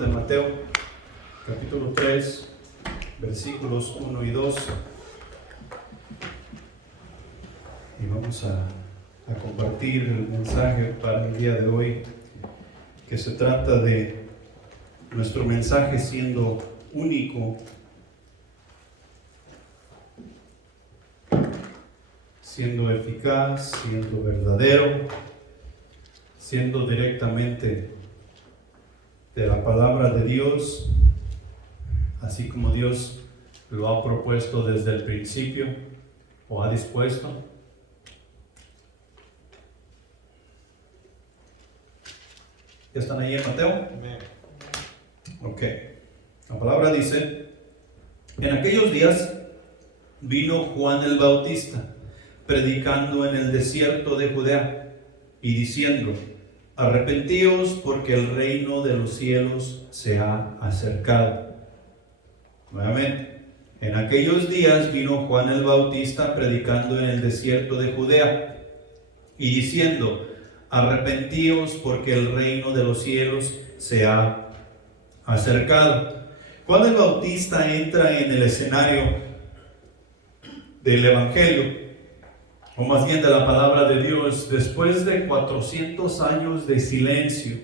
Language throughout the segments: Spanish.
De Mateo, capítulo 3, versículos 1 y 2. Y vamos a compartir el mensaje para el día de hoy, que se trata de nuestro mensaje siendo único, siendo eficaz, siendo verdadero, siendo directamente de la palabra de Dios, así como Dios lo ha propuesto desde el principio o ha dispuesto. ¿Ya están ahí en Mateo? Ok. La palabra dice: en aquellos días vino Juan el Bautista, predicando en el desierto de Judea y diciendo: arrepentíos, porque el reino de los cielos se ha acercado. Nuevamente, en aquellos días vino Juan el Bautista predicando en el desierto de Judea y diciendo: arrepentíos, porque el reino de los cielos se ha acercado. Juan el Bautista entra en el escenario del Evangelio, o más bien de la palabra de Dios, después de 400 años de silencio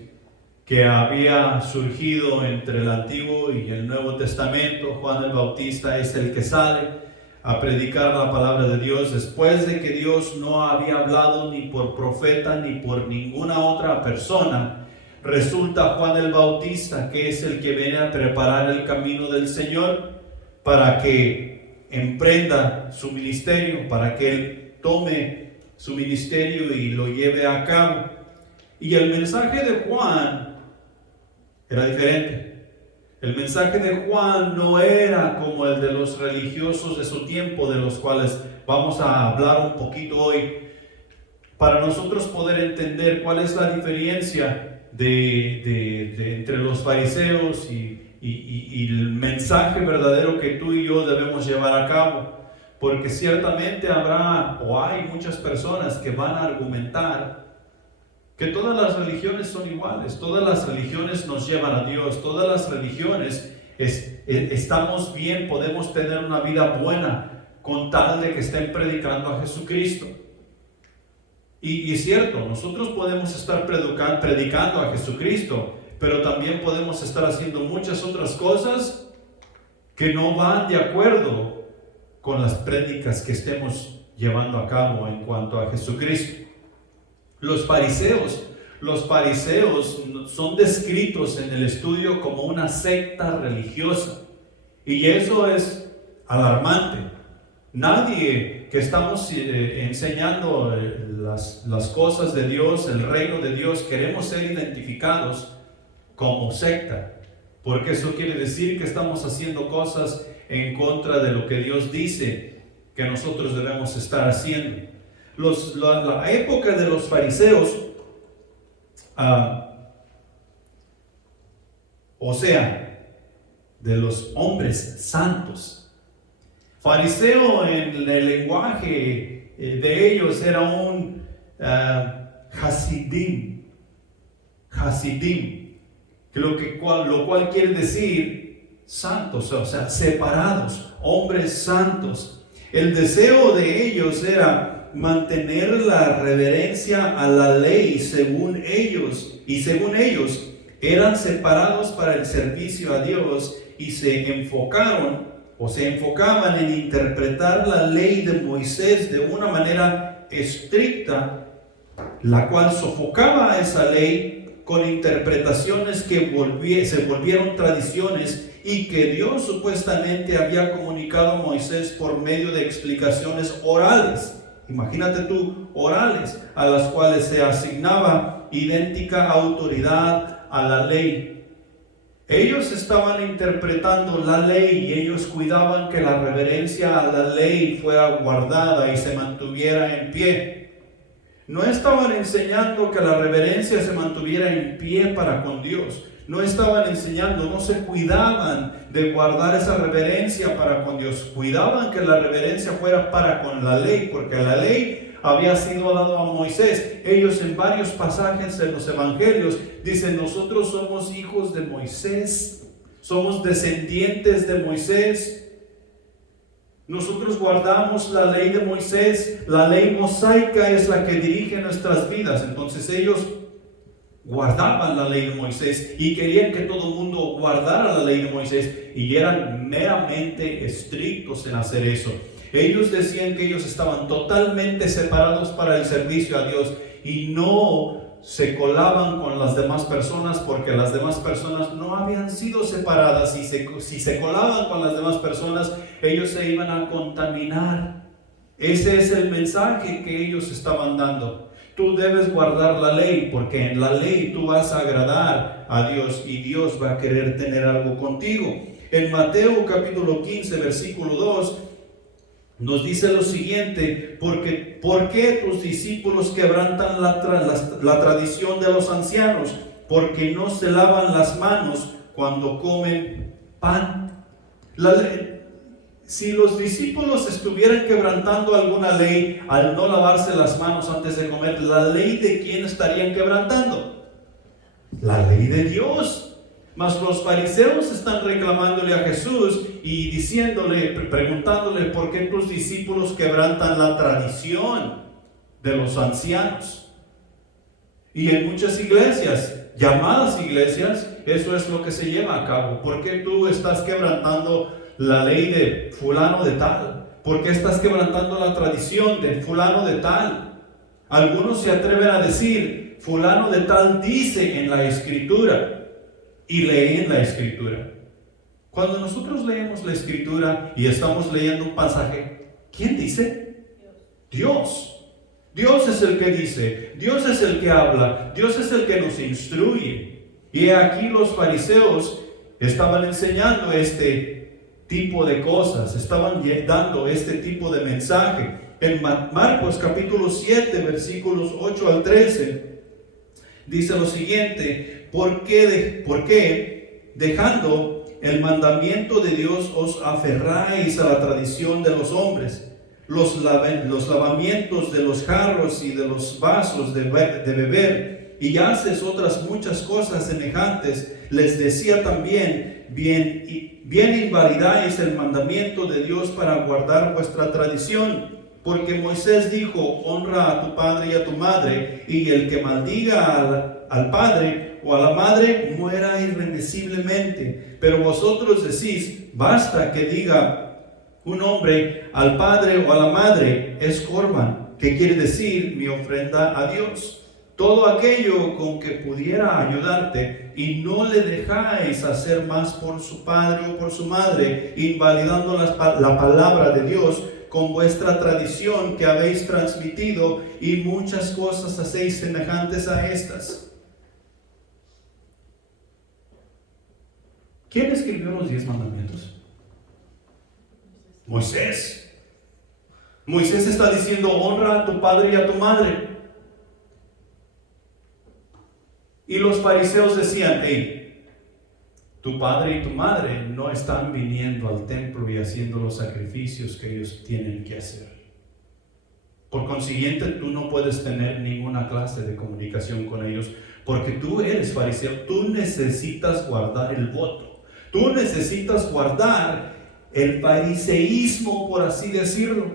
que había surgido entre el Antiguo y el Nuevo Testamento. Juan el Bautista es el que sale a predicar la palabra de Dios después de que Dios no había hablado ni por profeta ni por ninguna otra persona. Resulta Juan el Bautista, que es el que viene a preparar el camino del Señor para que emprenda su ministerio, para que él tome su ministerio y lo lleve a cabo. Y el mensaje de Juan era diferente. El mensaje de Juan no era como el de los religiosos de su tiempo, de los cuales vamos a hablar un poquito hoy, para nosotros poder entender cuál es la diferencia entre los fariseos y el mensaje verdadero que tú y yo debemos llevar a cabo. Porque ciertamente habrá o hay muchas personas que van a argumentar que todas las religiones son iguales, todas las religiones nos llevan a Dios, todas las religiones estamos bien, podemos tener una vida buena con tal de que estén predicando a Jesucristo. Y es cierto, nosotros podemos estar predicando a Jesucristo, pero también podemos estar haciendo muchas otras cosas que no van de acuerdo con las prédicas que estemos llevando a cabo en cuanto a Jesucristo. Los fariseos son descritos en el estudio como una secta religiosa, y eso es alarmante. Nadie que estamos enseñando las cosas de Dios, el reino de Dios, queremos ser identificados como secta, porque eso quiere decir que estamos haciendo cosas en contra de lo que Dios dice que nosotros debemos estar haciendo. La época de los fariseos, o sea, de los hombres santos. Fariseo en el lenguaje de ellos era un hasidim, lo cual quiere decir santos, o sea, separados, hombres santos. El deseo de ellos era mantener la reverencia a la ley según ellos, y según ellos eran separados para el servicio a Dios, y se enfocaban en interpretar la ley de Moisés de una manera estricta, la cual sofocaba a esa ley con interpretaciones que se volvieron tradiciones y que Dios supuestamente había comunicado a Moisés por medio de explicaciones orales. Imagínate tú, orales, a las cuales se asignaba idéntica autoridad a la ley. Ellos estaban interpretando la ley y ellos cuidaban que la reverencia a la ley fuera guardada y se mantuviera en pie. No estaban enseñando que la reverencia se mantuviera en pie para con Dios. No estaban enseñando, no se cuidaban de guardar esa reverencia para con Dios. Cuidaban que la reverencia fuera para con la ley, porque la ley había sido dado a Moisés. Ellos en varios pasajes en los evangelios dicen: nosotros somos hijos de Moisés, somos descendientes de Moisés. Nosotros guardamos la ley de Moisés, la ley mosaica es la que dirige nuestras vidas. Entonces ellos guardaban la ley de Moisés y querían que todo el mundo guardara la ley de Moisés, y eran meramente estrictos en hacer eso. Ellos decían que ellos estaban totalmente separados para el servicio a Dios y no se colaban con las demás personas, porque las demás personas no habían sido separadas, y si se colaban con las demás personas, ellos se iban a contaminar. Ese es el mensaje que ellos estaban dando. Tú debes guardar la ley, porque en la ley tú vas a agradar a Dios y Dios va a querer tener algo contigo. En Mateo capítulo 15 versículo 2 nos dice lo siguiente: ¿por qué tus discípulos quebrantan la tradición de los ancianos? Porque no se lavan las manos cuando comen pan. Si los discípulos estuvieran quebrantando alguna ley al no lavarse las manos antes de comer, ¿la ley de quién estarían quebrantando? La ley de Dios. Mas los fariseos están reclamándole a Jesús y preguntándole: ¿por qué tus discípulos quebrantan la tradición de los ancianos? Y en muchas iglesias, llamadas iglesias, eso es lo que se lleva a cabo. ¿Por qué tú estás quebrantando la ley de fulano de tal? ¿Por qué estás quebrantando la tradición de fulano de tal? Algunos se atreven a decir: fulano de tal dice en la escritura, y leen la escritura. Cuando nosotros leemos la escritura y estamos leyendo un pasaje, ¿quién dice? Dios. Dios es el que dice, Dios es el que habla, Dios es el que nos instruye. Y aquí los fariseos estaban enseñando este tipo de cosas, estaban dando este tipo de mensaje. En Marcos capítulo 7 versículos 8 al 13 dice lo siguiente: ¿Por qué dejando el mandamiento de Dios os aferráis a la tradición de los hombres, los lavamientos de los jarros y de los vasos de beber, y haces otras muchas cosas semejantes? Les decía también: bien invalidáis el mandamiento de Dios para guardar vuestra tradición. Porque Moisés dijo: honra a tu padre y a tu madre, y el que maldiga al padre o a la madre muera irremisiblemente. Pero vosotros decís: basta que diga un hombre al padre o a la madre, es corban, que quiere decir mi ofrenda a Dios. Todo aquello con que pudiera ayudarte, y no le dejáis hacer más por su padre o por su madre, invalidando la palabra de Dios con vuestra tradición que habéis transmitido, y muchas cosas hacéis semejantes a estas. ¿Quién escribió los 10 mandamientos? Moisés. Moisés está diciendo: honra a tu padre y a tu madre. Y los fariseos decían: hey, tu padre y tu madre no están viniendo al templo y haciendo los sacrificios que ellos tienen que hacer. Por consiguiente, tú no puedes tener ninguna clase de comunicación con ellos, porque tú eres fariseo. Tú necesitas guardar el voto. Tú necesitas guardar el fariseísmo, por así decirlo.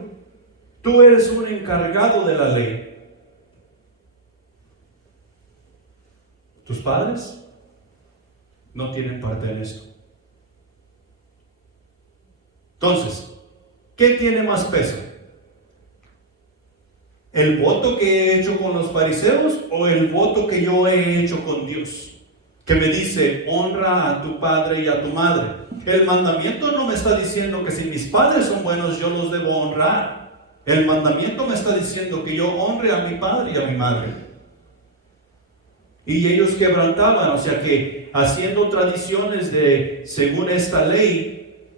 Tú eres un encargado de la ley. Tus padres no tienen parte en esto. Entonces, ¿qué tiene más peso? ¿El voto que he hecho con los fariseos o el voto que yo he hecho con Dios? Que me dice: honra a tu padre y a tu madre. El mandamiento no me está diciendo que si mis padres son buenos yo los debo honrar. El mandamiento me está diciendo que yo honre a mi padre y a mi madre. Y ellos quebrantaban, o sea que haciendo tradiciones según esta ley,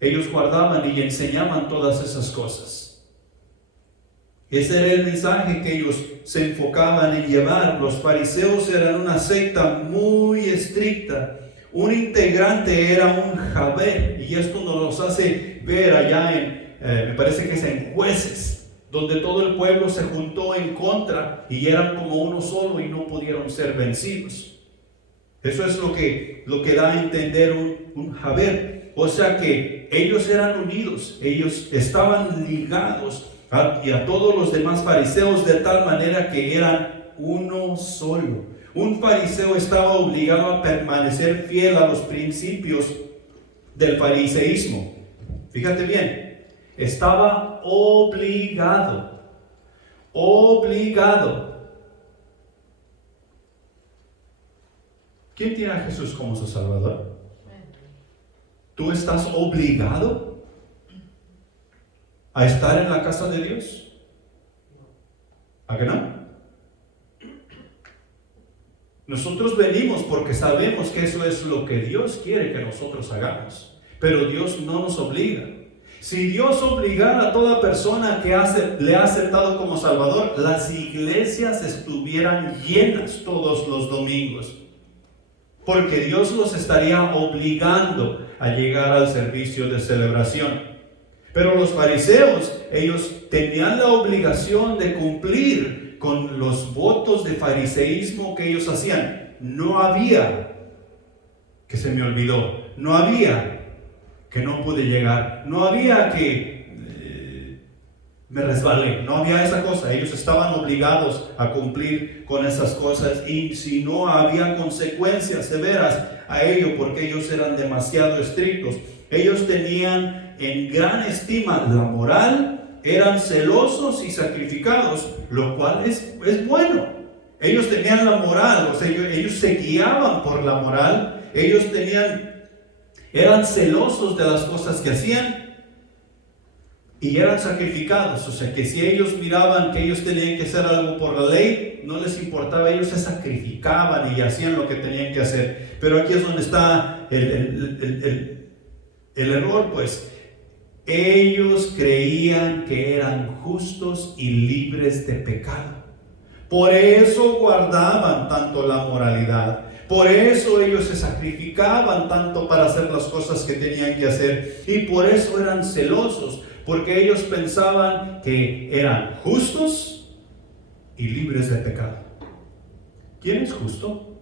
ellos guardaban y enseñaban todas esas cosas. Ese era el mensaje que ellos se enfocaban en llevar. Los fariseos eran una secta muy estricta. Un integrante era un Jabé, y esto nos los hace ver allá me parece que es en Jueces. donde todo el pueblo se juntó en contra y eran como uno solo y no pudieron ser vencidos. Eso es lo que da a entender un Jaber. O sea que ellos eran unidos, ellos estaban ligados y a todos los demás fariseos de tal manera que eran uno solo. Un fariseo estaba obligado a permanecer fiel a los principios del fariseísmo. Fíjate bien, estaba obligado. ¿Quién tiene a Jesús como su Salvador? ¿Tú estás obligado a estar en la casa de Dios? ¿A que no? Nosotros venimos porque sabemos que eso es lo que Dios quiere que nosotros hagamos, pero Dios no nos obliga. Si Dios obligara a toda persona que le ha aceptado como Salvador, las iglesias estuvieran llenas todos los domingos, porque Dios los estaría obligando a llegar al servicio de celebración. Pero los fariseos, ellos tenían la obligación de cumplir con los votos de fariseísmo que ellos hacían. No había que se me olvidó, no había que no pude llegar, no había que me resbalé, no había esa cosa. Ellos estaban obligados a cumplir con esas cosas, y si no, había consecuencias severas a ello, porque ellos eran demasiado estrictos. Ellos tenían en gran estima la moral, eran celosos y sacrificados, lo cual es bueno. Ellos tenían la moral, o sea, ellos se guiaban por la moral. Ellos eran celosos de las cosas que hacían y eran sacrificados. O sea, que si ellos miraban que ellos tenían que hacer algo por la ley, no les importaba, ellos se sacrificaban y hacían lo que tenían que hacer. Pero aquí es donde está el error, pues. Ellos creían que eran justos y libres de pecado. Por eso guardaban tanto la moralidad. Por eso ellos se sacrificaban tanto para hacer las cosas que tenían que hacer. Y por eso eran celosos, porque ellos pensaban que eran justos y libres de pecado. ¿Quién es justo?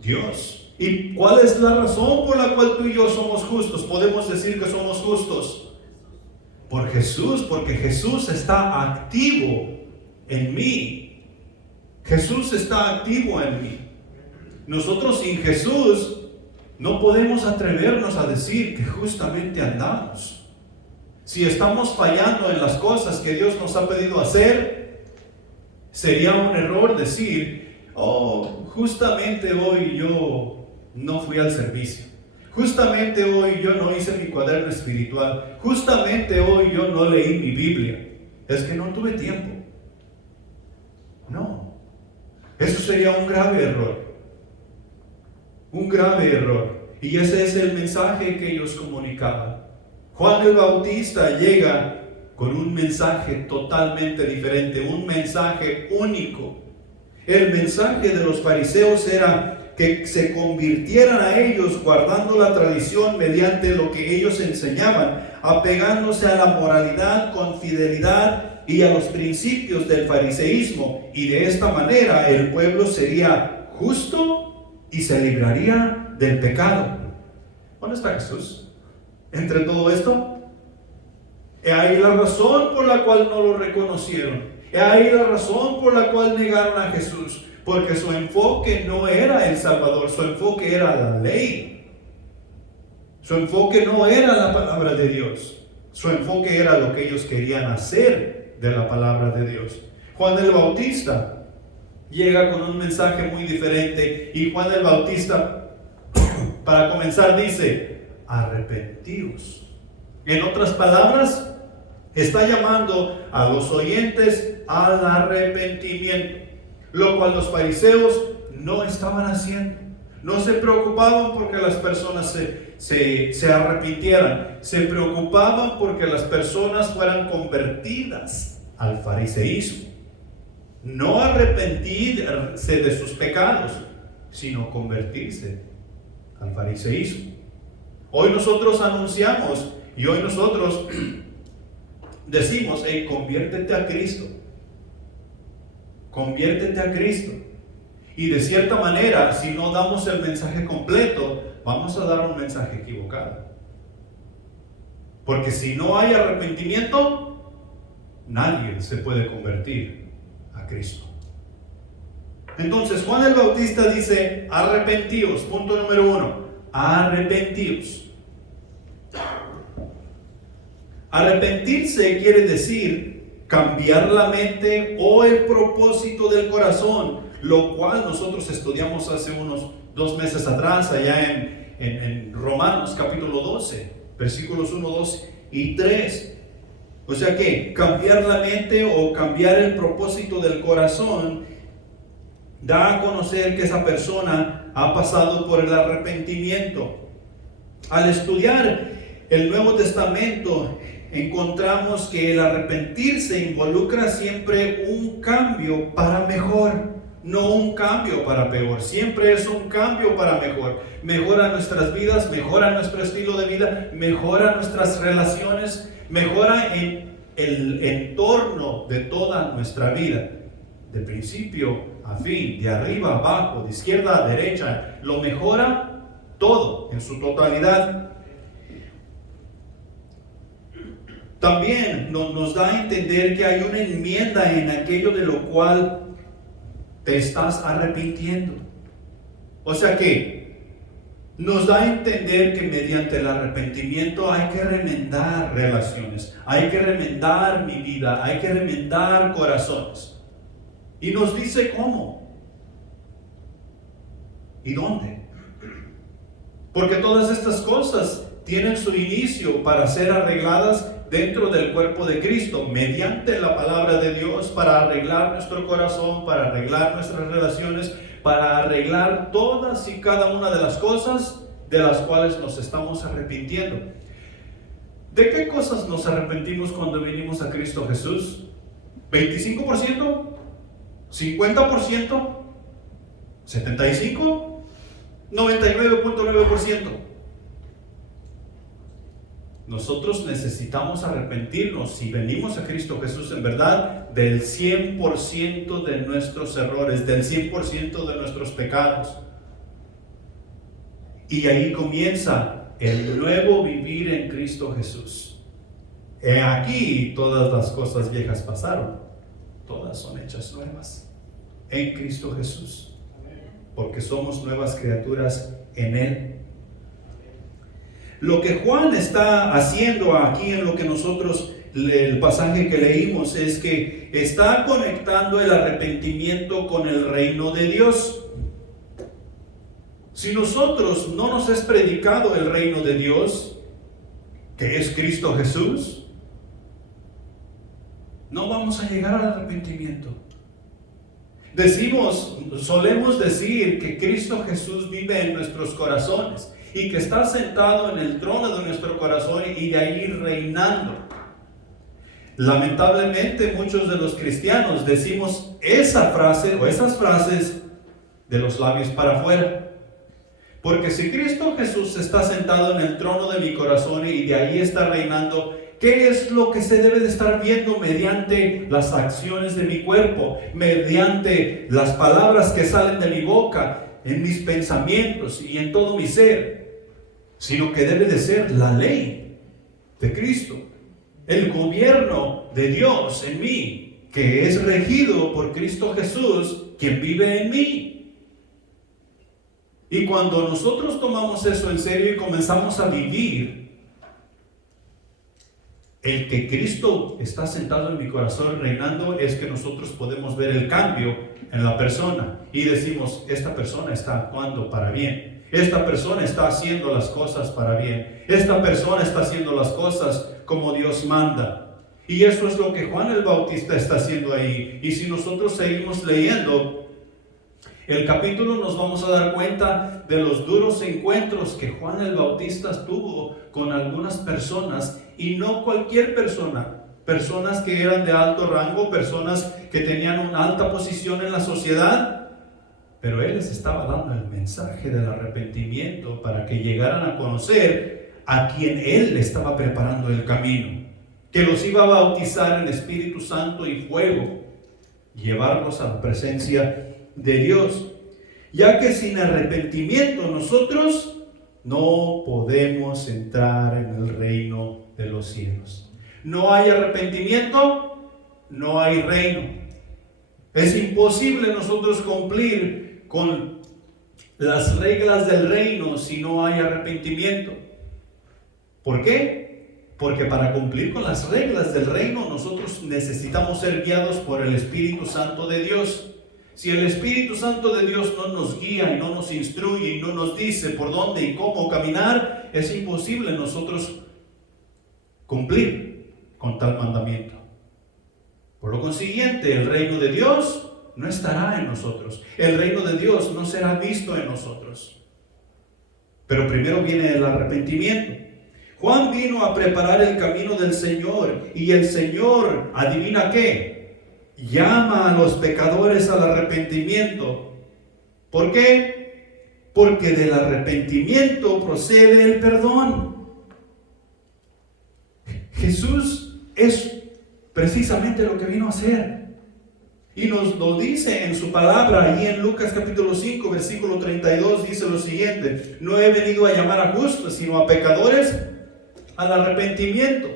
Dios. ¿Y cuál es la razón por la cual tú y yo somos justos? Podemos decir que somos justos por Jesús, porque Jesús está activo en mí. Jesús está activo en mí. Nosotros sin Jesús no podemos atrevernos a decir que justamente andamos. Si estamos fallando en las cosas que Dios nos ha pedido hacer, sería un error decir, justamente hoy yo no fui al servicio. Justamente hoy yo no hice mi cuaderno espiritual. Justamente hoy yo no leí mi Biblia. Es que no tuve tiempo. No. Eso sería un grave error. Un grave error. Y ese es el mensaje que ellos comunicaban. Juan el Bautista llega con un mensaje totalmente diferente, un mensaje único. El mensaje de los fariseos era que se convirtieran a ellos guardando la tradición mediante lo que ellos enseñaban, apegándose a la moralidad con fidelidad y a los principios del fariseísmo, y de esta manera el pueblo sería justo y se libraría del pecado. ¿Dónde está Jesús entre todo esto? He ahí la razón por la cual no lo reconocieron. He ahí la razón por la cual negaron a Jesús. Porque su enfoque no era el Salvador, su enfoque era la ley. Su enfoque no era la palabra de Dios. Su enfoque era lo que ellos querían hacer de la palabra de Dios. Juan el Bautista llega con un mensaje muy diferente. Y Juan el Bautista, para comenzar, dice: arrepentíos. En otras palabras, está llamando a los oyentes al arrepentimiento. Lo cual los fariseos no estaban haciendo. No se preocupaban porque las personas se arrepintieran. Se preocupaban porque las personas fueran convertidas al fariseísmo. No arrepentirse de sus pecados, sino convertirse al fariseísmo. Hoy nosotros anunciamos y hoy nosotros decimos, hey, conviértete a Cristo. Conviértete a Cristo. Y de cierta manera, si no damos el mensaje completo, vamos a dar un mensaje equivocado. Porque si no hay arrepentimiento, nadie se puede convertir a Cristo. Entonces Juan el Bautista dice, arrepentíos. Punto número 1, arrepentíos. Arrepentirse quiere decir cambiar la mente o el propósito del corazón, lo cual nosotros estudiamos hace unos 2 meses atrás, allá en Romanos capítulo 12, versículos 1, 2 y 3. O sea que cambiar la mente o cambiar el propósito del corazón da a conocer que esa persona ha pasado por el arrepentimiento. Al estudiar el Nuevo Testamento, encontramos que el arrepentirse involucra siempre un cambio para mejor, no un cambio para peor. Siempre es un cambio para mejor. Mejora nuestras vidas, mejora nuestro estilo de vida, mejora nuestras relaciones, mejora en el entorno de toda nuestra vida, de principio a fin, de arriba a abajo, de izquierda a derecha. Lo mejora todo en su totalidad. También nos da a entender que hay una enmienda en aquello de lo cual te estás arrepintiendo. O sea que nos da a entender que mediante el arrepentimiento hay que remendar relaciones, hay que remendar mi vida, hay que remendar corazones. Y nos dice cómo y dónde. Porque todas estas cosas tienen su inicio para ser arregladas dentro del cuerpo de Cristo, mediante la palabra de Dios, para arreglar nuestro corazón, para arreglar nuestras relaciones, para arreglar todas y cada una de las cosas de las cuales nos estamos arrepintiendo. ¿De qué cosas nos arrepentimos cuando venimos a Cristo Jesús? ¿25%? ¿50%? ¿75%? 99.9%. Nosotros necesitamos arrepentirnos, si venimos a Cristo Jesús en verdad, del 100% de nuestros errores, del 100% de nuestros pecados. Y ahí comienza el nuevo vivir en Cristo Jesús. He aquí todas las cosas viejas pasaron, todas son hechas nuevas en Cristo Jesús, porque somos nuevas criaturas en Él. Lo que Juan está haciendo aquí en lo que nosotros, el pasaje que leímos, es que está conectando el arrepentimiento con el reino de Dios. Si nosotros no nos es predicado el reino de Dios, que es Cristo Jesús, no vamos a llegar al arrepentimiento. Solemos decir que Cristo Jesús vive en nuestros corazones y que está sentado en el trono de nuestro corazón y de ahí reinando. Lamentablemente muchos de los cristianos decimos esa frase o esas frases de los labios para afuera. Porque si Cristo Jesús está sentado en el trono de mi corazón y de ahí está reinando, ¿qué es lo que se debe de estar viendo mediante las acciones de mi cuerpo, mediante las palabras que salen de mi boca, en mis pensamientos y en todo mi ser? Sino que debe de ser la ley de Cristo, el gobierno de Dios en mí, que es regido por Cristo Jesús, quien vive en mí. Y cuando nosotros tomamos eso en serio y comenzamos a vivir el que Cristo está sentado en mi corazón reinando, es que nosotros podemos ver el cambio en la persona y decimos, esta persona está actuando para bien. Esta persona está haciendo las cosas para bien. Esta persona está haciendo las cosas como Dios manda. Y eso es lo que Juan el Bautista está haciendo ahí. Y si nosotros seguimos leyendo el capítulo, nos vamos a dar cuenta de los duros encuentros que Juan el Bautista tuvo con algunas personas, y no cualquier persona. Personas que eran de alto rango, personas que tenían una alta posición en la sociedad. Pero él les estaba dando el mensaje del arrepentimiento para que llegaran a conocer a quien él le estaba preparando el camino. que los iba a bautizar en Espíritu Santo y fuego, llevarlos a la presencia de Dios, ya que sin arrepentimiento nosotros no podemos entrar en el reino de los cielos. No hay arrepentimiento, no hay reino. Es imposible nosotros cumplir con las reglas del reino si no hay arrepentimiento. ¿Por qué? Porque para cumplir con las reglas del reino nosotros necesitamos ser guiados por el Espíritu Santo de Dios. Si el Espíritu Santo de Dios no nos guía y no nos instruye y no nos dice por dónde y cómo caminar, es imposible nosotros cumplir con tal mandamiento. Por lo consiguiente, el reino de Dios no estará en nosotros. El reino de Dios no será visto en nosotros. Pero primero viene el arrepentimiento. Juan vino a preparar el camino del Señor, y el Señor, ¿adivina qué? Llama a los pecadores al arrepentimiento. ¿Por qué? Porque del arrepentimiento procede el perdón. Jesús es precisamente lo que vino a hacer. Y nos lo dice en su palabra, allí en Lucas capítulo 5, versículo 32, dice lo siguiente: no he venido a llamar a justos, sino a pecadores al arrepentimiento.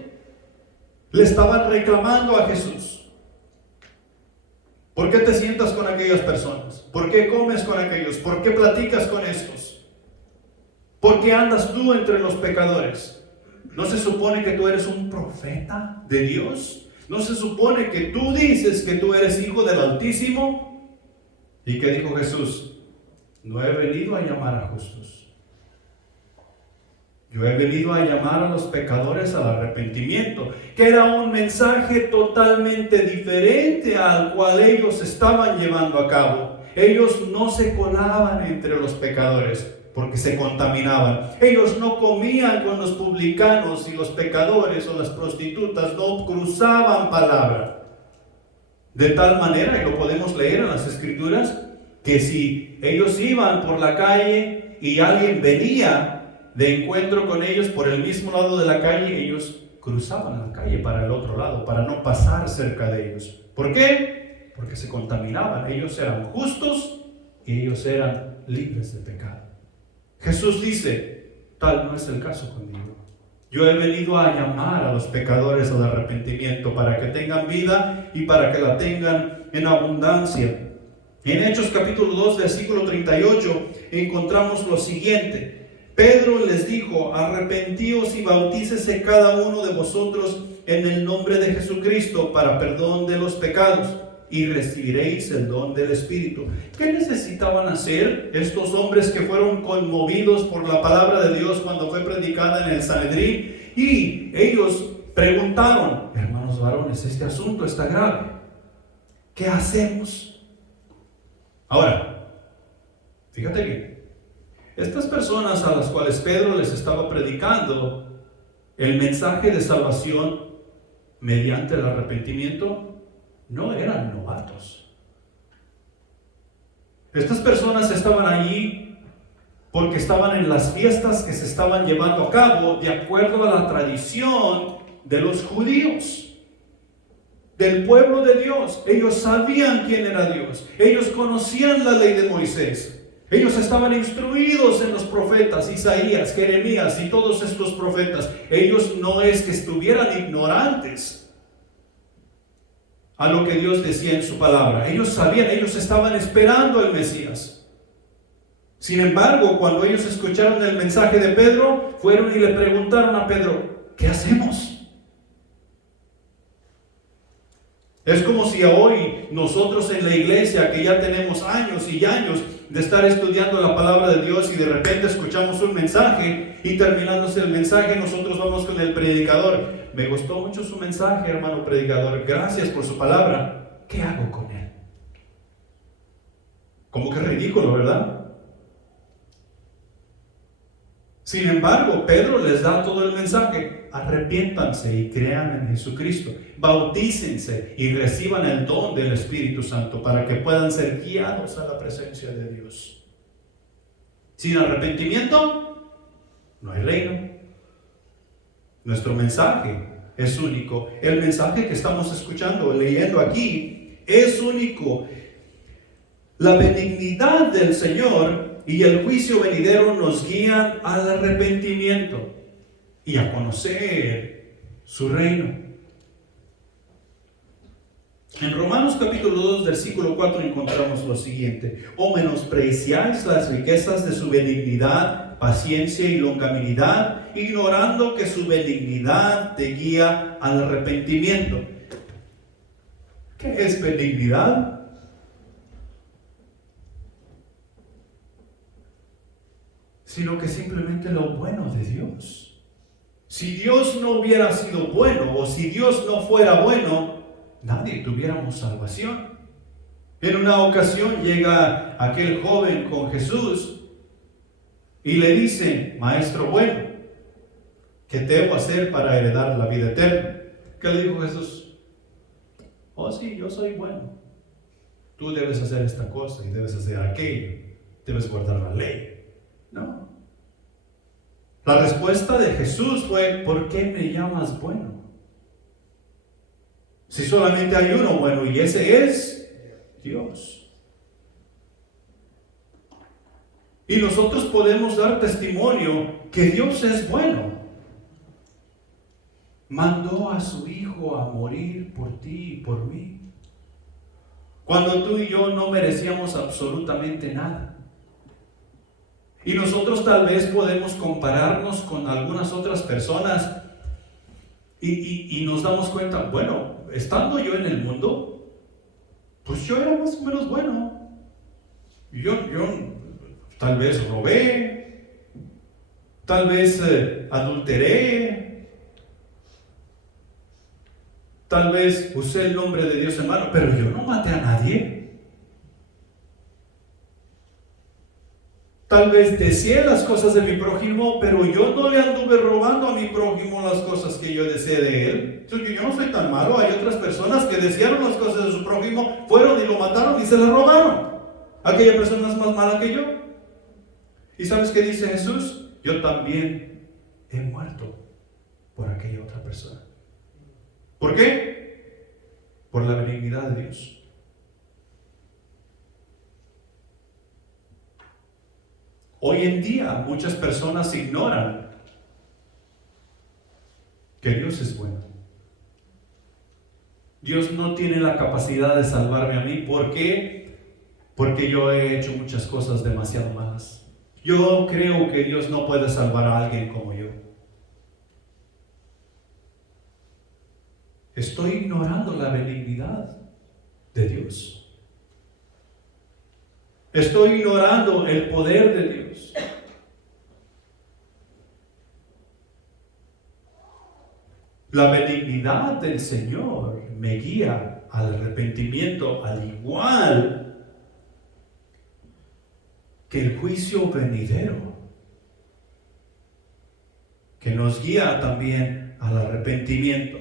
Le estaban reclamando a Jesús. ¿Por qué te sientas con aquellas personas? ¿Por qué comes con aquellos? ¿Por qué platicas con estos? ¿Por qué andas tú entre los pecadores? ¿No se supone que tú eres un profeta de Dios? ¿No se supone que tú dices que tú eres hijo del Altísimo? ¿Y qué dijo Jesús? No he venido a llamar a justos. Yo he venido a llamar a los pecadores al arrepentimiento, que era un mensaje totalmente diferente al cual ellos estaban llevando a cabo. Ellos no se colaban entre los pecadores porque se contaminaban. Ellos no comían con los publicanos y los pecadores o las prostitutas, no cruzaban palabra. De tal manera, y lo podemos leer en las Escrituras, que si ellos iban por la calle y alguien venía de encuentro con ellos por el mismo lado de la calle, ellos cruzaban la calle para el otro lado, para no pasar cerca de ellos. ¿Por qué? Porque se contaminaban. Ellos eran justos y ellos eran libres de pecado. Jesús dice: tal no es el caso conmigo. Yo he venido a llamar a los pecadores al arrepentimiento para que tengan vida y para que la tengan en abundancia. En Hechos capítulo 2, versículo 38, encontramos lo siguiente: Pedro les dijo: arrepentíos y bautícese cada uno de vosotros en el nombre de Jesucristo para perdón de los pecados, y recibiréis el don del Espíritu. ¿Qué necesitaban hacer estos hombres que fueron conmovidos por la palabra de Dios cuando fue predicada en el Sanedrín? Y ellos preguntaron: hermanos varones, este asunto está grave, ¿qué hacemos? Ahora, fíjate bien, estas personas a las cuales Pedro les estaba predicando el mensaje de salvación mediante el arrepentimiento no eran novatos. Estas personas estaban allí porque estaban en las fiestas que se estaban llevando a cabo de acuerdo a la tradición de los judíos, del pueblo de Dios. Ellos sabían quién era Dios. Ellos conocían la ley de Moisés. Ellos estaban instruidos en los profetas, Isaías, Jeremías y todos estos profetas. Ellos no es que estuvieran ignorantes a lo que Dios decía en su palabra. Ellos sabían, ellos estaban esperando al Mesías. Sin embargo, cuando ellos escucharon el mensaje de Pedro, fueron y le preguntaron a Pedro: ¿qué hacemos? Es como si hoy nosotros en la iglesia, que ya tenemos años y años de estar estudiando la palabra de Dios, y de repente escuchamos un mensaje y terminándose el mensaje nosotros vamos con el predicador: me gustó mucho su mensaje, hermano predicador, gracias por su palabra, ¿qué hago con él? Como que ridículo, ¿verdad? Sin embargo, Pedro les da todo el mensaje: arrepiéntanse y crean en Jesucristo, bautícense y reciban el don del Espíritu Santo para que puedan ser guiados a la presencia de Dios. Sin arrepentimiento no hay reino. Nuestro mensaje es único. El mensaje que estamos escuchando, leyendo aquí, es único. La benignidad del Señor y el juicio venidero nos guían al arrepentimiento y a conocer su reino. En Romanos capítulo 2, versículo 4 encontramos lo siguiente: o menospreciáis las riquezas de su benignidad, paciencia y longanimidad, ignorando que su benignidad te guía al arrepentimiento. ¿Qué es benignidad? Sino que simplemente lo bueno de Dios. Si Dios no hubiera sido bueno, o si Dios no fuera bueno, nadie tuviéramos salvación. En una ocasión llega aquel joven con Jesús y le dice: Maestro bueno, ¿qué debo hacer para heredar la vida eterna? ¿Qué le dijo Jesús? Oh sí, yo soy bueno. Tú debes hacer esta cosa y debes hacer aquello. Debes guardar la ley. No. La respuesta de Jesús fue: ¿por qué me llamas bueno? Si solamente hay uno bueno, y ese es Dios. Y nosotros podemos dar testimonio que Dios es bueno. Mandó a su Hijo a morir por ti y por mí, cuando tú y yo no merecíamos absolutamente nada. Y nosotros tal vez podemos compararnos con algunas otras personas y nos damos cuenta: bueno, estando yo en el mundo, pues yo era más o menos bueno. Yo tal vez robé, tal vez adulteré, tal vez usé el nombre de Dios en vano, pero yo no maté a nadie. Tal vez deseé las cosas de mi prójimo, pero yo no le anduve robando a mi prójimo las cosas que yo deseé de él. Entonces, yo no soy tan malo. Hay otras personas que desearon las cosas de su prójimo, fueron y lo mataron y se las robaron. Aquella persona es más mala que yo. ¿Y sabes qué dice Jesús? Yo también he muerto por aquella otra persona. ¿Por qué? Por la benignidad de Dios. Hoy en día muchas personas ignoran que Dios es bueno. Dios no tiene la capacidad de salvarme a mí. ¿Por qué? Porque yo he hecho muchas cosas demasiado malas. Yo creo que Dios no puede salvar a alguien como yo. Estoy ignorando la benignidad de Dios. Estoy ignorando el poder de Dios. La benignidad del Señor me guía al arrepentimiento, al igual que el juicio venidero, que nos guía también al arrepentimiento.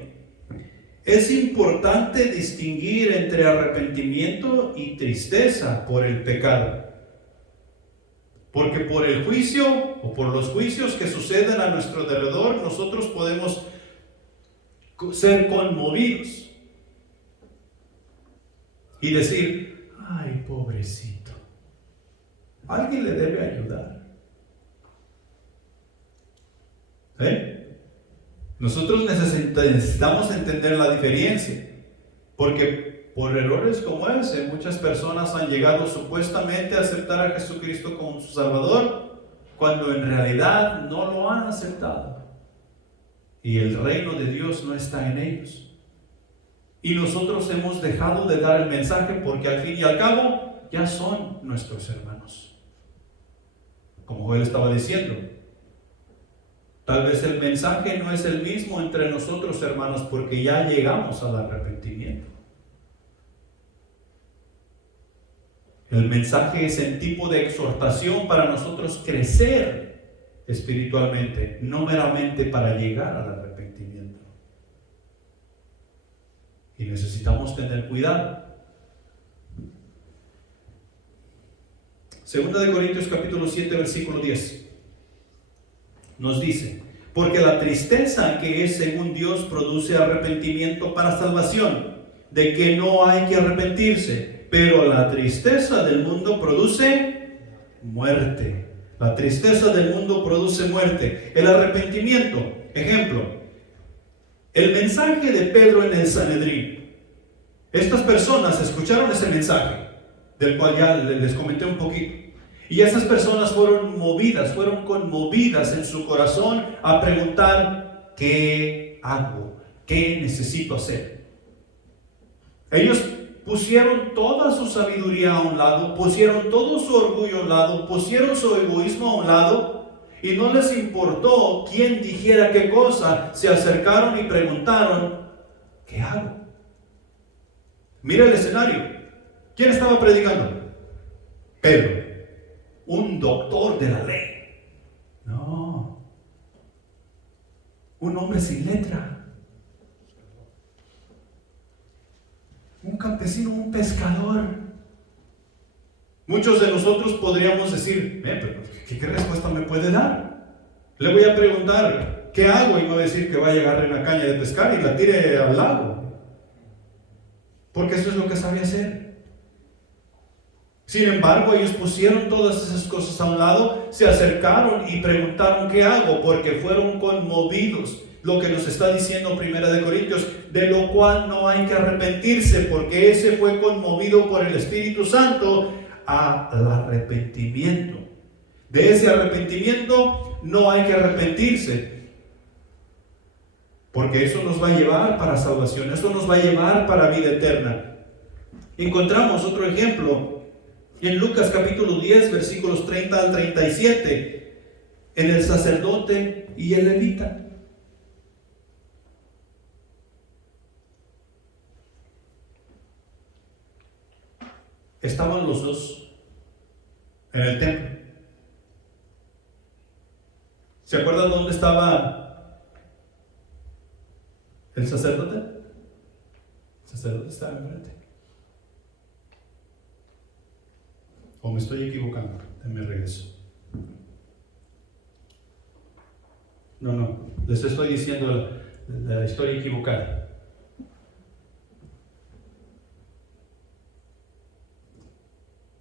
Es importante distinguir entre arrepentimiento y tristeza por el pecado. Porque por el juicio o por los juicios que suceden a nuestro alrededor, nosotros podemos ser conmovidos y decir: ay, pobrecito, alguien le debe ayudar. Nosotros necesitamos entender la diferencia, porque por errores como ese, muchas personas han llegado supuestamente a aceptar a Jesucristo como su Salvador, cuando en realidad no lo han aceptado. Y el reino de Dios no está en ellos. Y nosotros hemos dejado de dar el mensaje porque al fin y al cabo ya son nuestros hermanos. Como Joel estaba diciendo, tal vez el mensaje no es el mismo entre nosotros, hermanos, porque ya llegamos al arrepentimiento. El mensaje es el tipo de exhortación para nosotros crecer espiritualmente, no meramente para llegar al arrepentimiento. Y necesitamos tener cuidado. Segunda de Corintios capítulo 7, versículo 10. Nos dice: Porque la tristeza que es según Dios produce arrepentimiento para salvación, de que no hay que arrepentirse, pero la tristeza del mundo produce muerte. La tristeza del mundo produce muerte. El arrepentimiento, ejemplo, el mensaje de Pedro en el Sanedrín. Estas personas escucharon ese mensaje, del cual ya les comenté un poquito. Y esas personas fueron conmovidas en su corazón a preguntar: ¿qué hago? ¿Qué necesito hacer? Ellos pusieron toda su sabiduría a un lado, pusieron todo su orgullo a un lado, pusieron su egoísmo a un lado, y no les importó quién dijera qué cosa. Se acercaron y preguntaron: ¿qué hago? Mira el escenario. ¿Quién estaba predicando? Pedro, un doctor de la ley. No, un hombre sin letra, un campesino, un pescador. Muchos de nosotros podríamos decir: pero ¿qué respuesta me puede dar? Le voy a preguntar: ¿qué hago? Y me va a decir que vaya a agarrar una caña de pescar y la tire al lago, porque eso es lo que sabe hacer. Sin embargo, ellos pusieron todas esas cosas a un lado, se acercaron y preguntaron: ¿qué hago? Porque fueron conmovidos. Lo que nos está diciendo Primera de Corintios, de lo cual no hay que arrepentirse, porque ese fue conmovido por el Espíritu Santo al arrepentimiento. De ese arrepentimiento no hay que arrepentirse, porque eso nos va a llevar para salvación, eso nos va a llevar para vida eterna. Encontramos otro ejemplo en Lucas capítulo 10, versículos 30 al 37, en el sacerdote y el levita. Estaban los dos en el templo. ¿Se acuerdan dónde estaba el sacerdote? El sacerdote estaba enfrente. ¿O me estoy equivocando? Me regreso. No, les estoy diciendo la historia equivocada.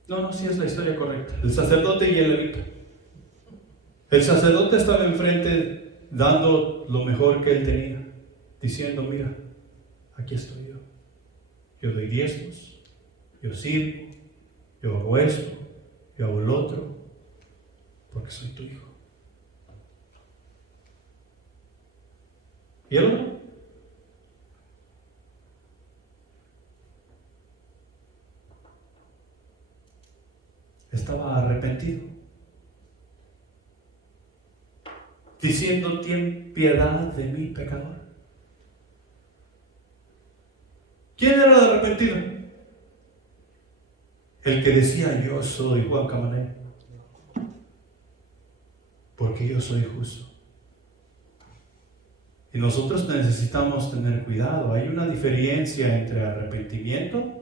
No, sí es la historia correcta. El sacerdote y el levita. El sacerdote estaba enfrente dando lo mejor que él tenía, diciendo: mira, aquí estoy yo. Yo doy diezmos, yo sirvo, yo hago esto, yo hago el otro, porque soy tu hijo. ¿Y el otro? Estaba arrepentido, diciendo: ten piedad de mí, pecador. ¿Quién era el arrepentido? El que decía: yo soy Juan Camané, porque yo soy justo. Y nosotros necesitamos tener cuidado. Hay una diferencia entre arrepentimiento,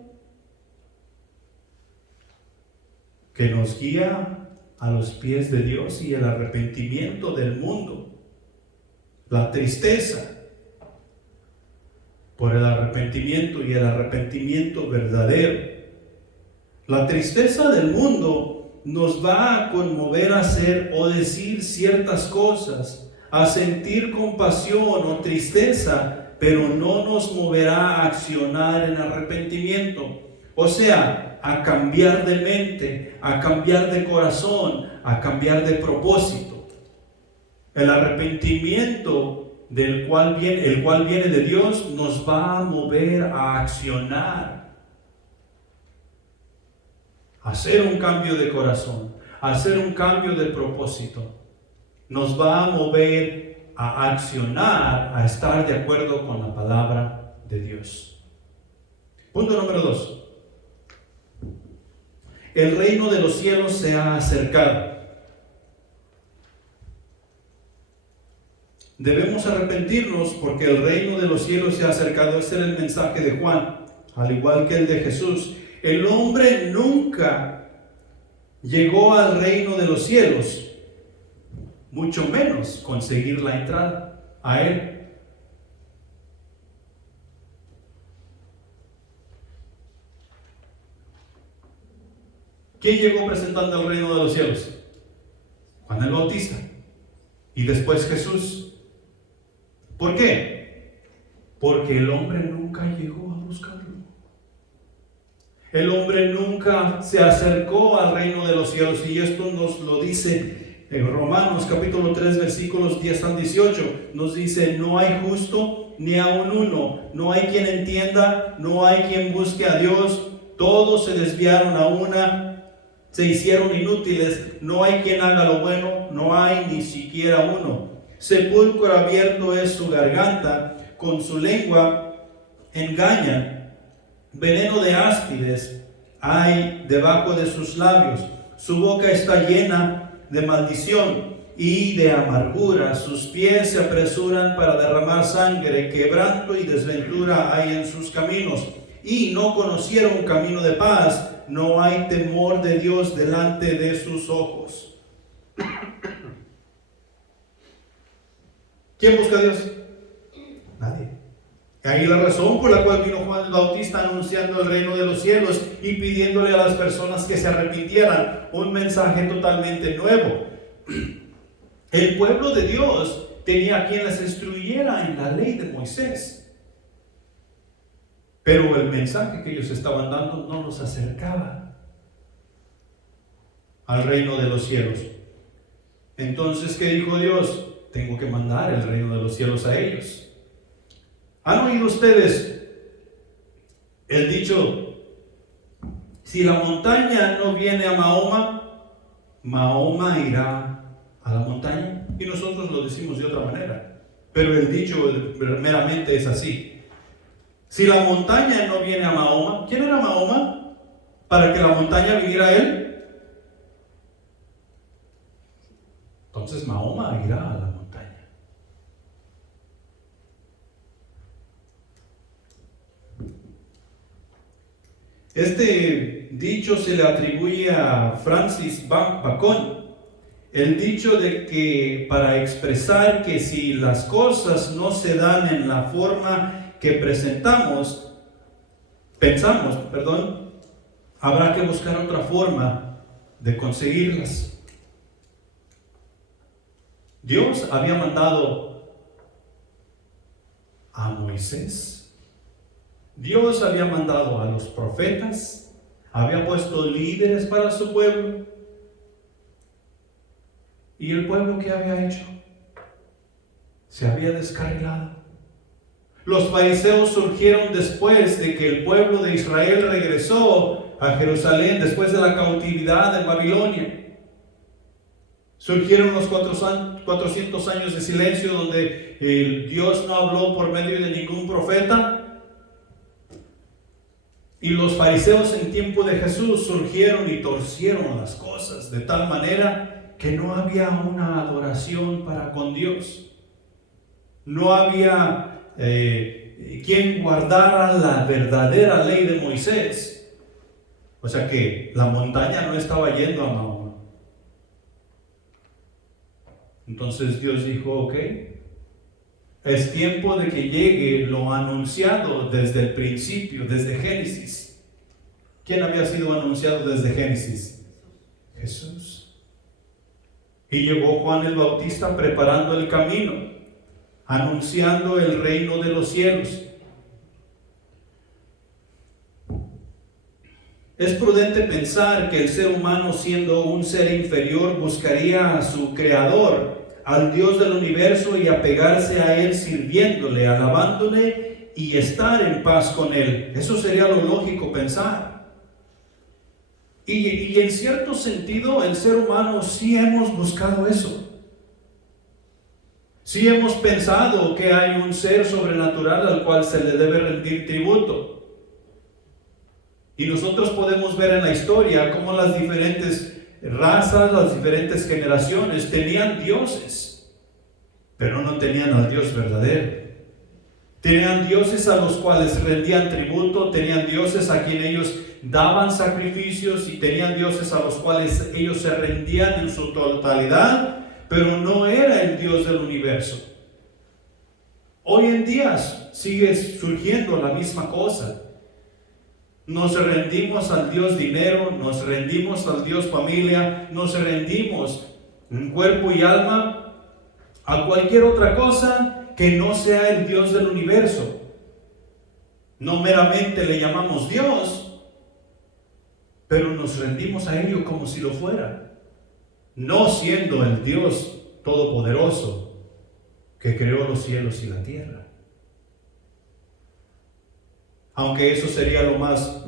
que nos guía a los pies de Dios, y el arrepentimiento del mundo. La tristeza por el arrepentimiento y el arrepentimiento verdadero. La tristeza del mundo nos va a conmover a hacer o decir ciertas cosas, a sentir compasión o tristeza, pero no nos moverá a accionar en arrepentimiento. O sea, a cambiar de mente, a cambiar de corazón, a cambiar de propósito. El arrepentimiento el cual viene de Dios, nos va a mover a accionar, a hacer un cambio de corazón, a hacer un cambio de propósito. Nos va a mover a accionar, a estar de acuerdo con la palabra de Dios. Punto número 2. El reino de los cielos se ha acercado. Debemos arrepentirnos porque el reino de los cielos se ha acercado. Ese era el mensaje de Juan, al igual que el de Jesús. El hombre nunca llegó al reino de los cielos, mucho menos conseguir la entrada a Él. ¿Quién llegó presentando el reino de los cielos? Juan el Bautista. Y después Jesús. ¿Por qué? Porque el hombre nunca llegó a buscarlo. El hombre nunca se acercó al reino de los cielos. Y esto nos lo dice en Romanos capítulo 3 versículos 10 al 18. Nos dice: no hay justo ni aun uno. No hay quien entienda. No hay quien busque a Dios. Todos se desviaron a una. Se hicieron inútiles, no hay quien haga lo bueno, no hay ni siquiera uno. Sepulcro abierto es su garganta, con su lengua engañan. Veneno de áspides hay debajo de sus labios. Su boca está llena de maldición y de amargura. Sus pies se apresuran para derramar sangre. Quebranto y desventura hay en sus caminos. Y no conocieron camino de paz. No hay temor de Dios delante de sus ojos. ¿Quién busca a Dios? Nadie. Ahí la razón por la cual vino Juan el Bautista anunciando el reino de los cielos y pidiéndole a las personas que se arrepintieran, un mensaje totalmente nuevo. El pueblo de Dios tenía quien les instruyera en la ley de Moisés. Pero el mensaje que ellos estaban dando no los acercaba al reino de los cielos. Entonces, ¿qué dijo Dios? Tengo que mandar el reino de los cielos a ellos. ¿Han oído ustedes el dicho: si la montaña no viene a Mahoma, Mahoma irá a la montaña? Y nosotros lo decimos de otra manera, pero el dicho meramente es así. Si la montaña no viene a Mahoma, ¿quién era Mahoma para que la montaña viniera a él? Entonces Mahoma irá a la montaña. Este dicho se le atribuye a Francis Bacon. El dicho de que para expresar que si las cosas no se dan en la forma que pensamos, habrá que buscar otra forma de conseguirlas. Dios había mandado a Moisés, Dios había mandado a los profetas, había puesto líderes para su pueblo. ¿Y el pueblo qué había hecho? Se había descarrilado. Los fariseos surgieron después de que el pueblo de Israel regresó a Jerusalén después de la cautividad en Babilonia. Surgieron los 400 años de silencio donde Dios no habló por medio de ningún profeta. Y los fariseos en tiempo de Jesús surgieron y torcieron las cosas de tal manera que no había una adoración para con Dios. No había quien guardara la verdadera ley de Moisés. O sea que la montaña no estaba yendo a Mahoma. Entonces Dios dijo: ok, es tiempo de que llegue lo anunciado desde el principio, desde Génesis. ¿Quién había sido anunciado desde Génesis? Jesús. Y llegó Juan el Bautista preparando el camino, anunciando el reino de los cielos. Es prudente pensar que el ser humano, siendo un ser inferior, buscaría a su creador, al Dios del universo, y apegarse a Él sirviéndole, alabándole y estar en paz con Él. Eso sería lo lógico pensar. Y en cierto sentido, el ser humano sí hemos buscado eso. Sí hemos pensado que hay un ser sobrenatural al cual se le debe rendir tributo. Y nosotros podemos ver en la historia cómo las diferentes razas, las diferentes generaciones tenían dioses, pero no tenían al Dios verdadero. Tenían dioses a los cuales rendían tributo, tenían dioses a quien ellos daban sacrificios y tenían dioses a los cuales ellos se rendían en su totalidad, pero no era el Dios del universo. Hoy en día sigue surgiendo la misma cosa. Nos rendimos al Dios dinero, nos rendimos al Dios familia, nos rendimos en cuerpo y alma a cualquier otra cosa que no sea el Dios del universo. No meramente le llamamos Dios, pero nos rendimos a ello como si lo fuera, no siendo el Dios todopoderoso que creó los cielos y la tierra. Aunque eso sería lo más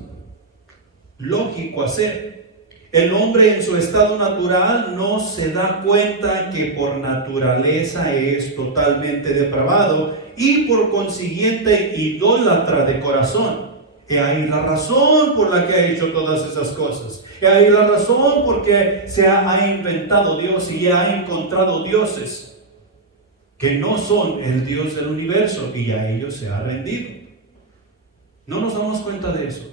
lógico hacer. El hombre en su estado natural no se da cuenta que por naturaleza es totalmente depravado y por consiguiente idólatra de corazón. He ahí la razón por la que ha hecho todas esas cosas. He ahí la razón por que se ha inventado Dios y ha encontrado dioses que no son el Dios del universo, y a ellos se ha rendido. No nos damos cuenta de eso.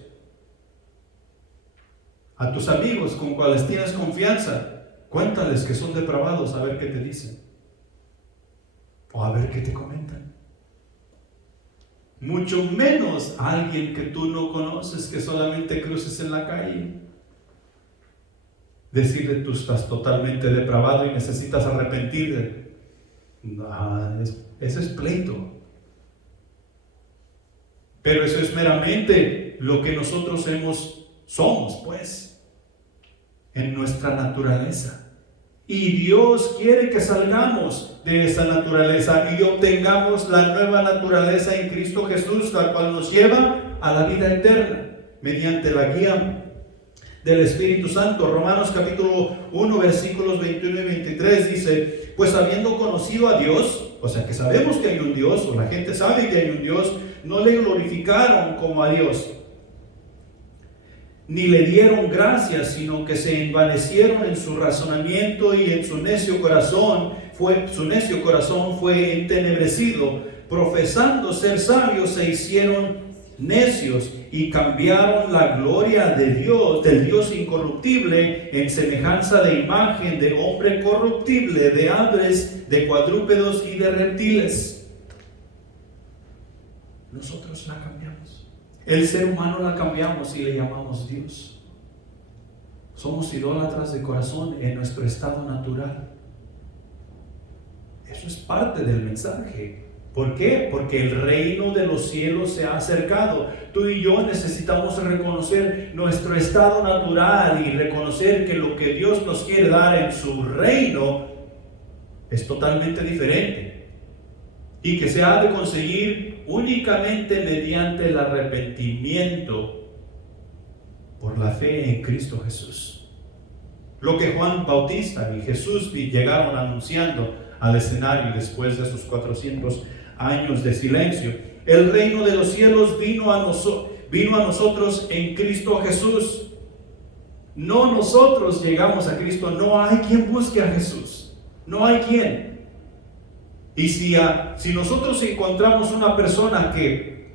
A tus amigos con cuales tienes confianza, cuéntales que son depravados, a ver qué te dicen, o a ver qué te comentan. Mucho menos a alguien que tú no conoces, que solamente cruces en la calle. Decirle: tú estás totalmente depravado y necesitas arrepentirte. No, ese es pleito. Pero eso es meramente lo que nosotros somos, pues, en nuestra naturaleza. Y Dios quiere que salgamos de esa naturaleza y obtengamos la nueva naturaleza en Cristo Jesús, la cual nos lleva a la vida eterna, mediante la guía del Espíritu Santo. Romanos capítulo 1, versículos 21 y 23 dice: pues habiendo conocido a Dios, o sea que sabemos que hay un Dios, o la gente sabe que hay un Dios, no le glorificaron como a Dios, ni le dieron gracias, sino que se envanecieron en su razonamiento, y en su necio corazón fue entenebrecido. Profesando ser sabios, se hicieron necios y cambiaron la gloria de Dios, del Dios incorruptible, en semejanza de imagen de hombre corruptible, de aves, de cuadrúpedos y de reptiles. Nosotros la cambiamos. El ser humano la cambiamos y le llamamos Dios. Somos idólatras de corazón en nuestro estado natural. Eso es parte del mensaje. ¿Por qué? Porque el reino de los cielos se ha acercado. Tú y yo necesitamos reconocer nuestro estado natural y reconocer que lo que Dios nos quiere dar en su reino es totalmente diferente, y que se ha de conseguir únicamente mediante el arrepentimiento por la fe en Cristo Jesús. Lo que Juan Bautista y Jesús llegaron anunciando al escenario después de esos 400 años de silencio. El reino de los cielos vino a nosotros en Cristo Jesús. No nosotros llegamos a Cristo, no hay quien busque a Jesús, no hay quien. Y si nosotros encontramos una persona que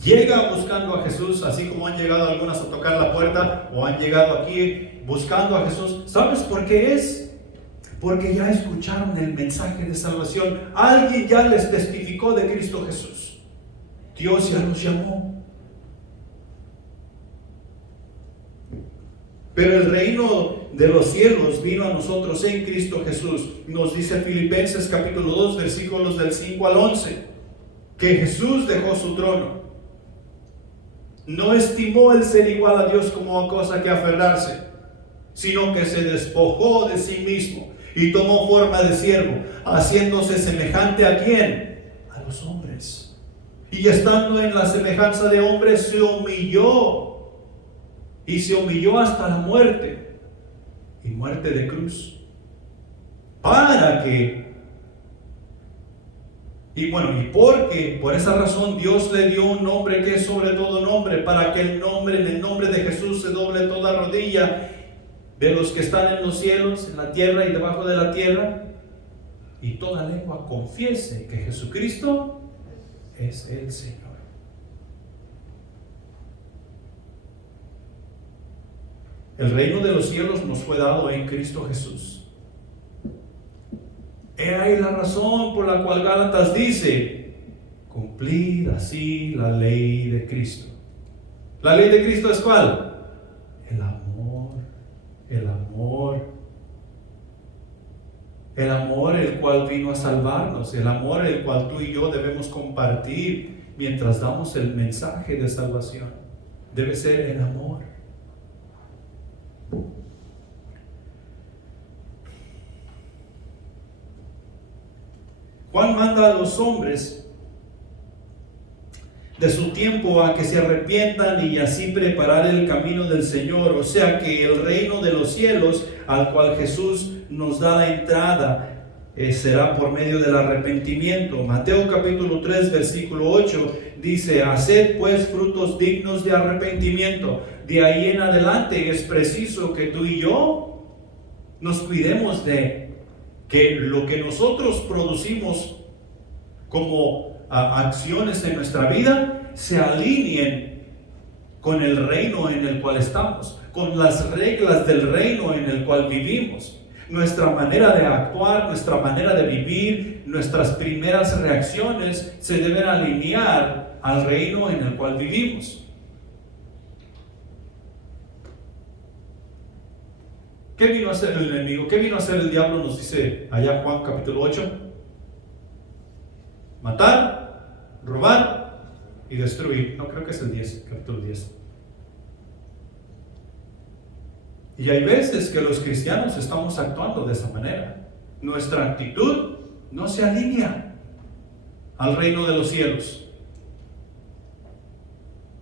llega buscando a Jesús, así como han llegado algunas a tocar la puerta o han llegado aquí buscando a Jesús, ¿sabes por qué es? Porque ya escucharon el mensaje de salvación. Alguien ya les testificó de Cristo Jesús. Dios ya los llamó. Pero el reino de los cielos vino a nosotros en Cristo Jesús. Nos dice Filipenses capítulo 2, versículos del 5 al 11, que Jesús dejó su trono. No estimó el ser igual a Dios como cosa que aferrarse, sino que se despojó de sí mismo y tomó forma de siervo, haciéndose semejante ¿a quién? A los hombres. Y estando en la semejanza de hombres, se humilló. Y se humilló hasta la muerte, y muerte de cruz. Porque por esa razón Dios le dio un nombre que es sobre todo nombre, para que en el nombre de Jesús se doble toda rodilla de los que están en los cielos, en la tierra y debajo de la tierra, y toda lengua confiese que Jesucristo es el Señor. El reino de los cielos nos fue dado en Cristo Jesús. He ahí la razón por la cual Gálatas dice: cumplir así la ley de Cristo. ¿La ley de Cristo es cuál? El amor, el amor. El amor el cual vino a salvarnos, el amor el cual tú y yo debemos compartir mientras damos el mensaje de salvación. Debe ser el amor. Juan manda a los hombres de su tiempo a que se arrepientan y así preparar el camino del Señor. O sea que el reino de los cielos al cual Jesús nos da la entrada será por medio del arrepentimiento. Mateo capítulo 3 versículo 8 dice: haced pues frutos dignos de arrepentimiento. De ahí en adelante es preciso que tú y yo nos cuidemos de que lo que nosotros producimos como acciones en nuestra vida se alineen con el reino en el cual estamos, con las reglas del reino en el cual vivimos. Nuestra manera de actuar, nuestra manera de vivir, nuestras primeras reacciones se deben alinear al reino en el cual vivimos. ¿Qué vino a hacer el enemigo? ¿Qué vino a hacer el diablo? Nos dice allá Juan capítulo 8. Matar, robar y destruir. No, creo que es el 10, capítulo 10. Y hay veces que los cristianos estamos actuando de esa manera. Nuestra actitud no se alinea al reino de los cielos.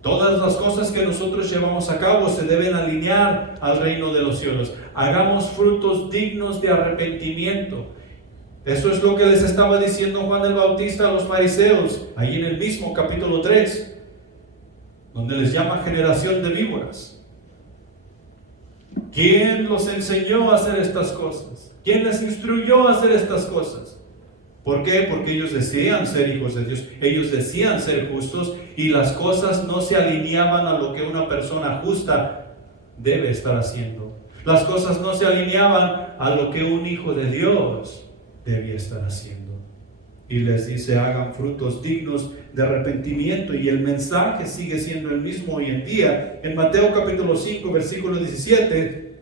Todas las cosas que nosotros llevamos a cabo se deben alinear al reino de los cielos. Hagamos frutos dignos de arrepentimiento. Eso es lo que les estaba diciendo Juan el Bautista a los fariseos, ahí en el mismo capítulo 3, donde les llama generación de víboras. ¿Quién los enseñó a hacer estas cosas? ¿Quién les instruyó a hacer estas cosas? ¿Por qué? Porque ellos decían ser hijos de Dios, ellos decían ser justos y las cosas no se alineaban a lo que una persona justa debe estar haciendo. Las cosas no se alineaban a lo que un hijo de Dios debía estar haciendo. Y les dice: hagan frutos dignos de arrepentimiento. Y el mensaje sigue siendo el mismo hoy en día. En Mateo capítulo 5 versículo 17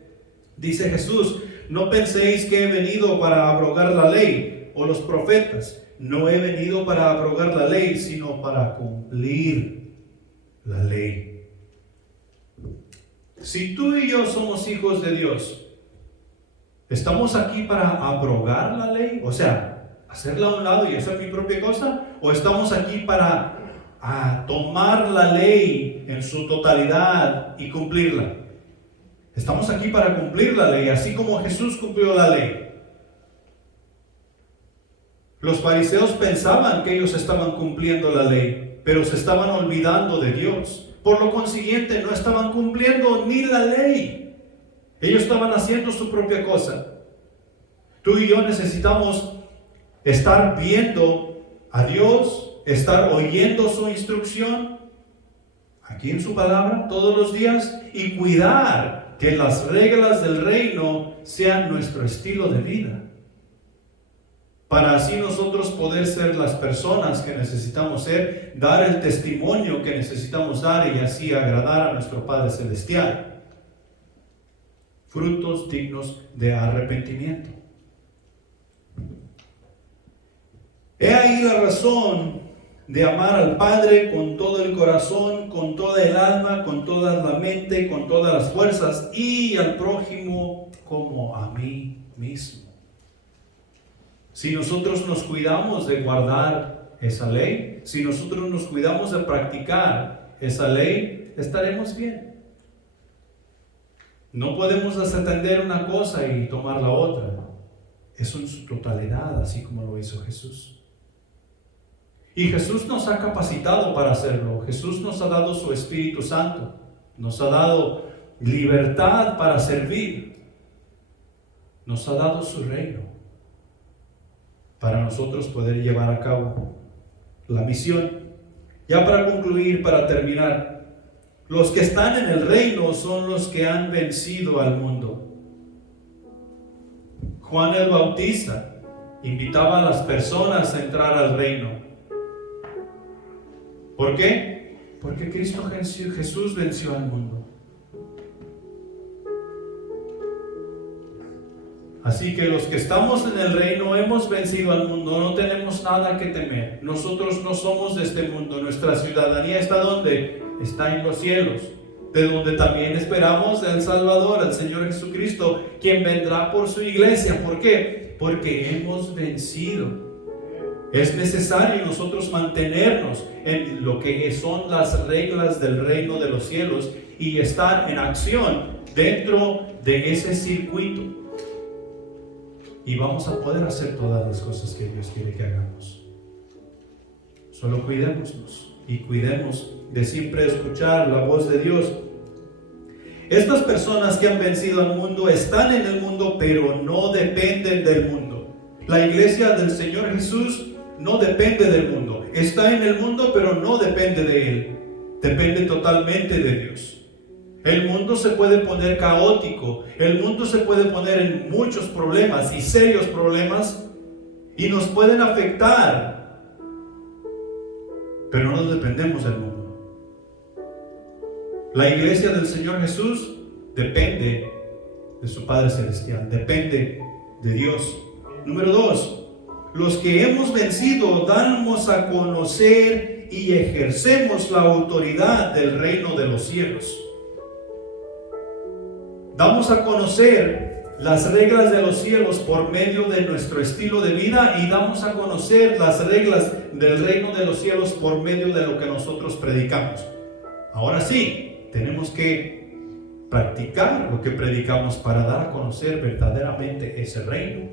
dice Jesús: no penséis que he venido para abrogar la ley o los profetas. No he venido para abrogar la ley, sino para cumplir la ley. Si tú y yo somos hijos de Dios, ¿estamos aquí para abrogar la ley? O sea, hacerla a un lado y hacer mi propia cosa, o estamos aquí para tomar la ley en su totalidad y cumplirla. Estamos aquí para cumplir la ley, así como Jesús cumplió la ley. Los fariseos pensaban que ellos estaban cumpliendo la ley, pero se estaban olvidando de Dios. Por lo consiguiente, no estaban cumpliendo ni la ley. Ellos estaban haciendo su propia cosa. Tú y yo necesitamos estar viendo a Dios, estar oyendo su instrucción aquí en su palabra todos los días y cuidar que las reglas del reino sean nuestro estilo de vida, para así nosotros poder ser las personas que necesitamos ser, dar el testimonio que necesitamos dar y así agradar a nuestro Padre Celestial. Frutos dignos de arrepentimiento. He ahí la razón de amar al Padre con todo el corazón, con toda el alma, con toda la mente, con todas las fuerzas, y al prójimo como a mí mismo. Si nosotros nos cuidamos de guardar esa ley, si nosotros nos cuidamos de practicar esa ley, estaremos bien. No podemos desatender una cosa y tomar la otra. Eso en su totalidad, así como lo hizo Jesús. Y Jesús nos ha capacitado para hacerlo. Jesús nos ha dado su Espíritu Santo. Nos ha dado libertad para servir. Nos ha dado su reino para nosotros poder llevar a cabo la misión. Ya para concluir, para terminar, los que están en el reino son los que han vencido al mundo. Juan el Bautista invitaba a las personas a entrar al reino. ¿Por qué? Porque Cristo Jesús venció al mundo. Así que los que estamos en el reino hemos vencido al mundo, no tenemos nada que temer. Nosotros no somos de este mundo, nuestra ciudadanía está ¿dónde? Está en los cielos, de donde también esperamos al Salvador, al Señor Jesucristo, quien vendrá por su iglesia. ¿Por qué? Porque hemos vencido. Es necesario nosotros mantenernos en lo que son las reglas del reino de los cielos y estar en acción dentro de ese circuito. Y vamos a poder hacer todas las cosas que Dios quiere que hagamos. Solo cuidémonos y cuidemos de siempre escuchar la voz de Dios. Estas personas que han vencido al mundo están en el mundo, pero no dependen del mundo. La iglesia del Señor Jesús no depende del mundo. Está en el mundo, pero no depende de Él. Depende totalmente de Dios. El mundo se puede poner caótico, el mundo se puede poner en muchos problemas y serios problemas y nos pueden afectar, pero no dependemos del mundo. La iglesia del Señor Jesús depende de su Padre Celestial, depende de Dios. Número 2, los que hemos vencido damos a conocer y ejercemos la autoridad del reino de los cielos. Damos a conocer las reglas de los cielos por medio de nuestro estilo de vida y damos a conocer las reglas del reino de los cielos por medio de lo que nosotros predicamos. Ahora sí, tenemos que practicar lo que predicamos para dar a conocer verdaderamente ese reino.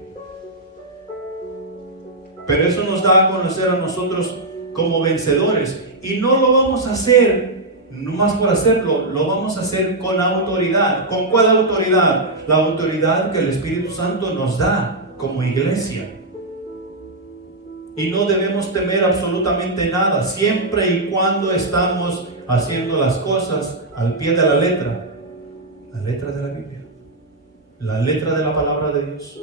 Pero eso nos da a conocer a nosotros como vencedores y no lo vamos a hacer no más por hacerlo, lo vamos a hacer con autoridad. ¿Con cuál autoridad? La autoridad que el Espíritu Santo nos da como iglesia. Y no debemos temer absolutamente nada, siempre y cuando estamos haciendo las cosas al pie de la letra de la Biblia, la letra de la palabra de Dios.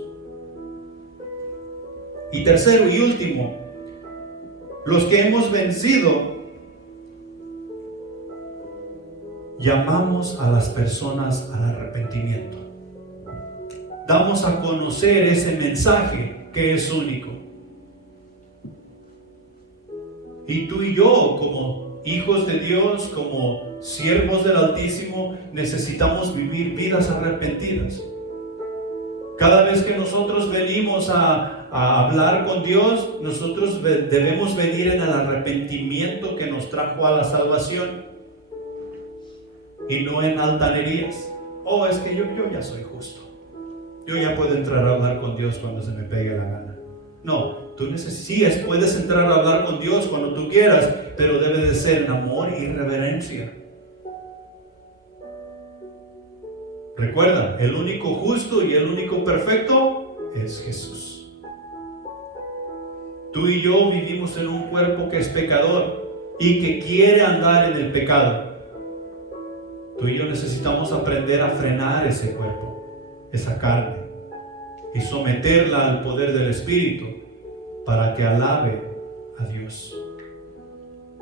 Y tercero y último, los que hemos vencido, llamamos a las personas al arrepentimiento. Damos a conocer ese mensaje que es único. Y tú y yo, como hijos de Dios, como siervos del Altísimo, necesitamos vivir vidas arrepentidas. Cada vez que nosotros venimos a hablar con Dios, nosotros debemos venir en el arrepentimiento que nos trajo a la salvación. Y no en altanerías. Oh, es que yo ya soy justo. Yo ya puedo entrar a hablar con Dios cuando se me pegue la gana. No, tú puedes entrar a hablar con Dios cuando tú quieras, pero debe de ser en amor y reverencia. Recuerda, el único justo y el único perfecto es Jesús. Tú y yo vivimos en un cuerpo que es pecador y que quiere andar en el pecado. Tú y yo necesitamos aprender a frenar ese cuerpo, esa carne, y someterla al poder del Espíritu para que alabe a Dios.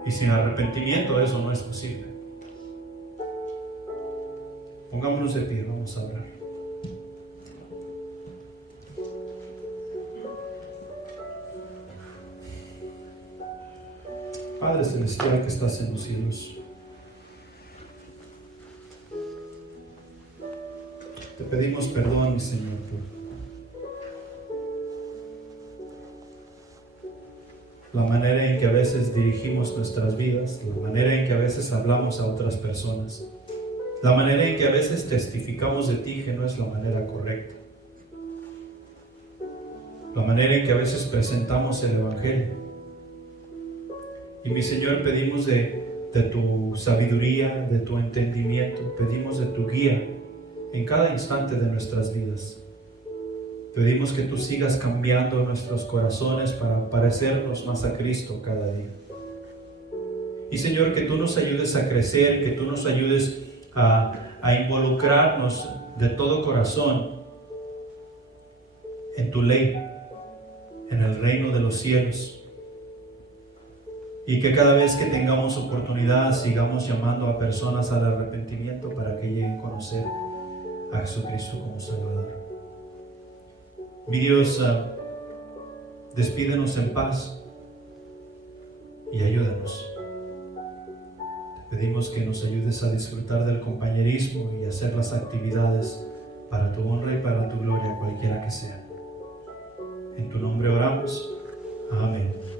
Y sin arrepentimiento eso no es posible. Pongámonos de pie, vamos a orar. Padre Celestial que estás en los cielos, te pedimos perdón, Señor, por la manera en que a veces dirigimos nuestras vidas, la manera en que a veces hablamos a otras personas, la manera en que a veces testificamos de ti que no es la manera correcta, la manera en que a veces presentamos el Evangelio. Y mi Señor, pedimos de tu sabiduría, de tu entendimiento, pedimos de tu guía en cada instante de nuestras vidas. Pedimos que tú sigas cambiando nuestros corazones para parecernos más a Cristo cada día. Y Señor, que tú nos ayudes a crecer, que tú nos ayudes a involucrarnos de todo corazón en tu ley, en el reino de los cielos. Y que cada vez que tengamos oportunidad sigamos llamando a personas al arrepentimiento para que lleguen a conocer a Jesucristo como Salvador. Mi Dios, despídenos en paz y ayúdanos. Te pedimos que nos ayudes a disfrutar del compañerismo y hacer las actividades para tu honra y para tu gloria, cualquiera que sea. En tu nombre oramos. Amén.